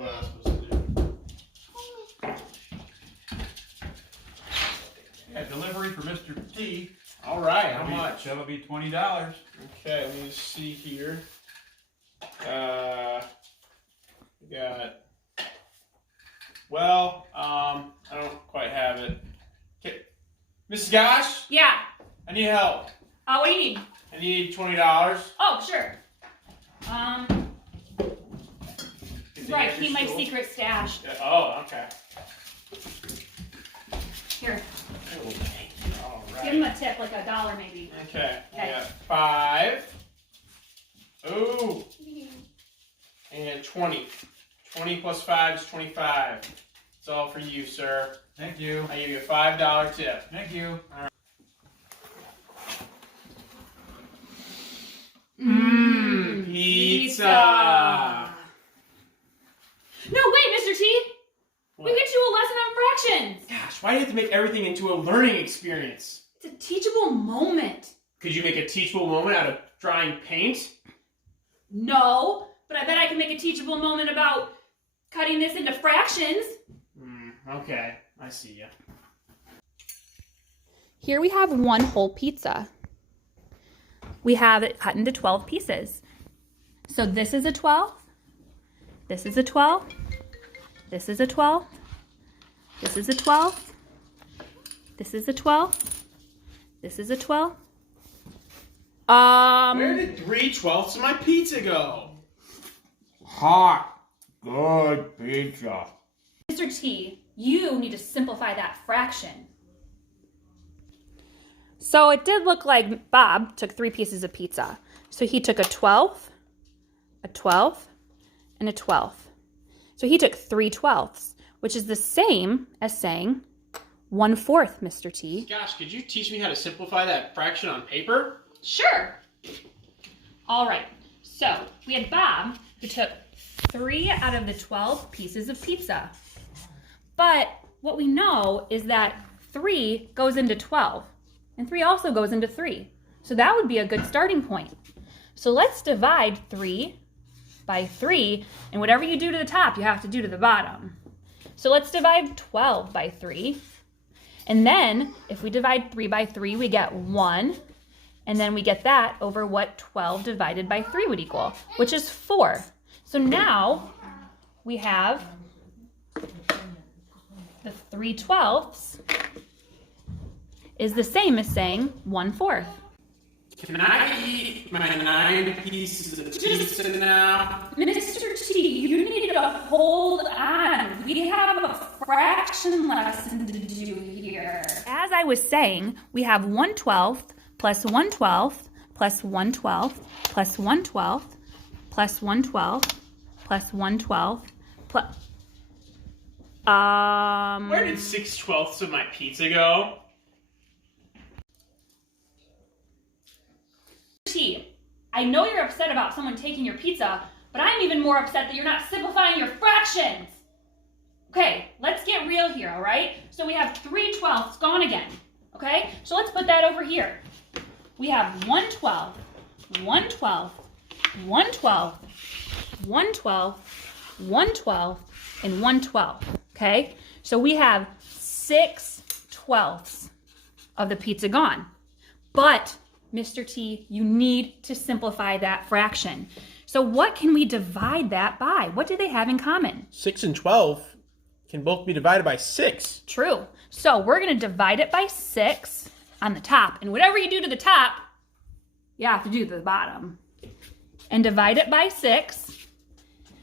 What am I supposed to do? Yeah, delivery for Mr. T. All right, how much? That'll be $20. Okay, let me see here. We got. Well, I don't quite have it. Okay. Mrs. Gosch? Yeah. I need help. What do you need? I need $20. Oh, sure. Right, keep my secret stash. Oh, okay. Here, All right. give him a tip, like $1 maybe. Okay. Okay. We got 5. Ooh. And 20. 20 plus 5 is 25. It's all for you, sir. Thank you. I give you a $5 tip. Thank you. All right. Pizza. No, wait, Mr. T. What? We could do a lesson on fractions. Gosh, why do you have to make everything into a learning experience? It's a teachable moment. Could you make a teachable moment out of drawing paint? No, but I bet I can make a teachable moment about cutting this into fractions. Okay, I see ya. Here we have one whole pizza. We have it cut into 12 pieces. So this is a 12. This is a 12. This is a 12. This is a 12. This is a 12. This is a 12. Where did 3/12 of my pizza go? Hot, good pizza. Mr. T, you need to simplify that fraction. So it did look like Bob took 3 pieces of pizza. So he took a 12, a 12, and a 12. So he took 3/12, which is the same as saying 1/4, Mr. T. Gosh, could you teach me how to simplify that fraction on paper? Sure. All right. So we had Bob who took 3 out of the 12 pieces of pizza. But what we know is that 3 goes into 12, and 3 also goes into 3. So that would be a good starting point. So let's divide 3 by 3, and whatever you do to the top, you have to do to the bottom. So let's divide 12 by 3. And then if we divide 3 by 3, we get 1. And then we get that over what 12 divided by 3 would equal, which is 4. So now we have the 3/12 is the same as saying 1/4. Can I eat my 9 pieces of pizza now? Mr. T, you need to hold on. We have a fraction lesson to do here. As I was saying, we have 1/12 plus 1/12 plus 1/12 plus 1/12 plus 1/12 plus 1/12 plus... Where did 6/12 of my pizza go? T, I know you're upset about someone taking your pizza, but I'm even more upset that you're not simplifying your fractions. Okay, let's get real here, all right? So we have 3/12 gone again, okay? So let's put that over here. We have 1/12, 1/12, 1/12, 1/12, 1/12, and 1/12, okay? So we have 6/12 of the pizza gone. But Mr. T, you need to simplify that fraction. So what can we divide that by? What do they have in common? 6 and 12 can both be divided by 6. True. So we're going to divide it by 6 on the top. And whatever you do to the top, you have to do to the bottom. And divide it by 6.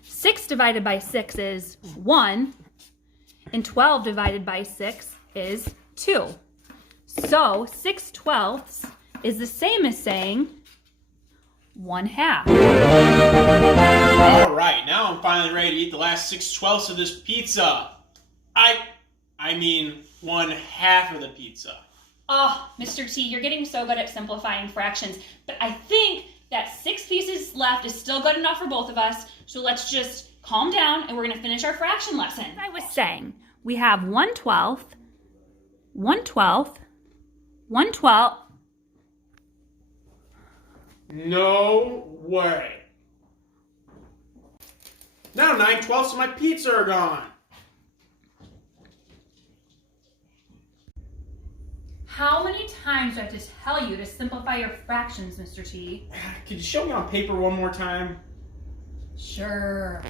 6 divided by 6 is 1. And 12 divided by 6 is 2. So 6/12 is the same as saying 1/2. All right, now I'm finally ready to eat the last 6/12 of this pizza. I mean 1/2 of the pizza. Oh, Mr. T, you're getting so good at simplifying fractions, but I think that 6 pieces left is still good enough for both of us, so let's just calm down and we're going to finish our fraction lesson. As I was saying, we have 1/12, 1/12, 1/12. No way. Now 9/12 of my pizza are gone. How many times do I have to tell you to simplify your fractions, Mr. T? Could you show me on paper one more time? Sure.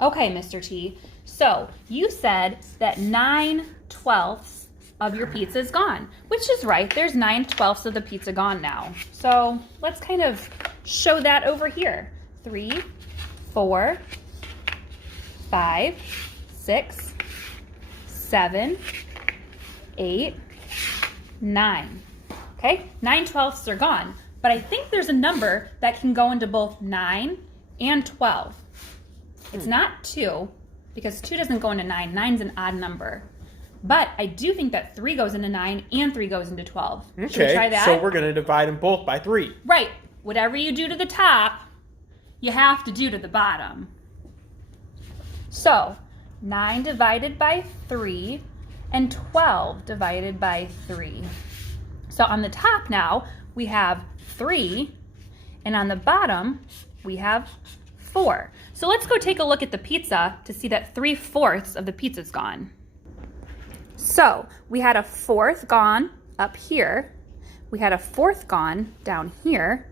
Okay, Mr. T. So you said that 9/12 of your pizza is gone, which is right. There's 9/12 of the pizza gone now. So let's kind of show that over here. 3, 4, 5, 6, 7, 8, 9. Okay, 9/12 are gone. But I think there's a number that can go into both 9 and 12. It's not 2, because 2 doesn't go into 9. 9's an odd number. But I do think that 3 goes into 9 and 3 goes into 12. Okay, Should we try that? so we're going to divide them both by 3. Right. Whatever you do to the top, you have to do to the bottom. So 9 divided by 3 and 12 divided by 3. So on the top now, we have 3, and on the bottom, we have 4. So let's go take a look at the pizza to see that 3/4 of the pizza's gone. So we had a 4th gone up here. We had a 4th gone down here.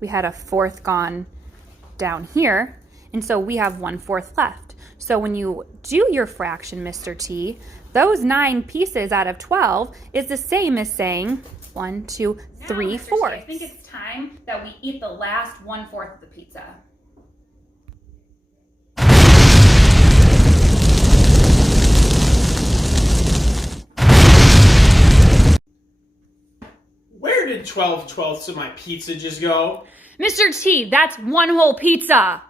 We had a 4th gone down here. And so we have 1/4 left. So when you do your fraction, Mr. T, those 9 pieces out of 12 is the same as saying 1, 2, 3 fourths. I think it's time that we eat the last 1/4 of the pizza. Where did 12/12 of my pizza just go? Mr. T, that's one whole pizza.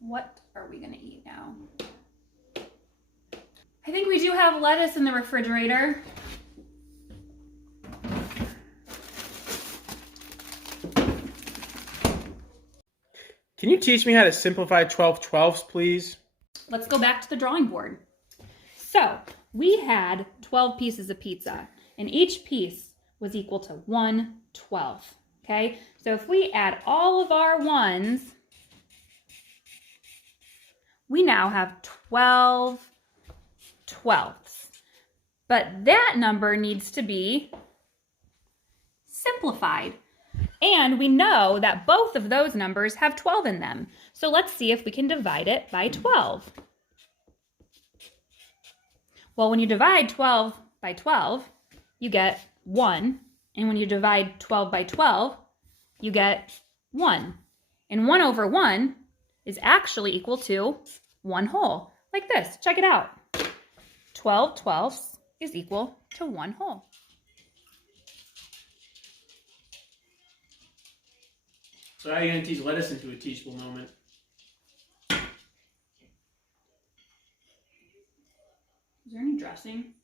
What are we gonna eat now? I think we do have lettuce in the refrigerator. Can you teach me how to simplify 12/12s, please? Let's go back to the drawing board. So we had 12 pieces of pizza, and each piece was equal to 1/12. Okay, so if we add all of our ones, we now have 12/12. But that number needs to be simplified. And we know that both of those numbers have 12 in them. So let's see if we can divide it by 12. Well, when you divide 12 by 12, you get 1. And when you divide 12 by 12, you get 1. And 1 over 1 is actually equal to 1 whole. Like this. Check it out. 12/12 is equal to 1 whole. So how are you going to teach lettuce into a teachable moment? Is there any dressing?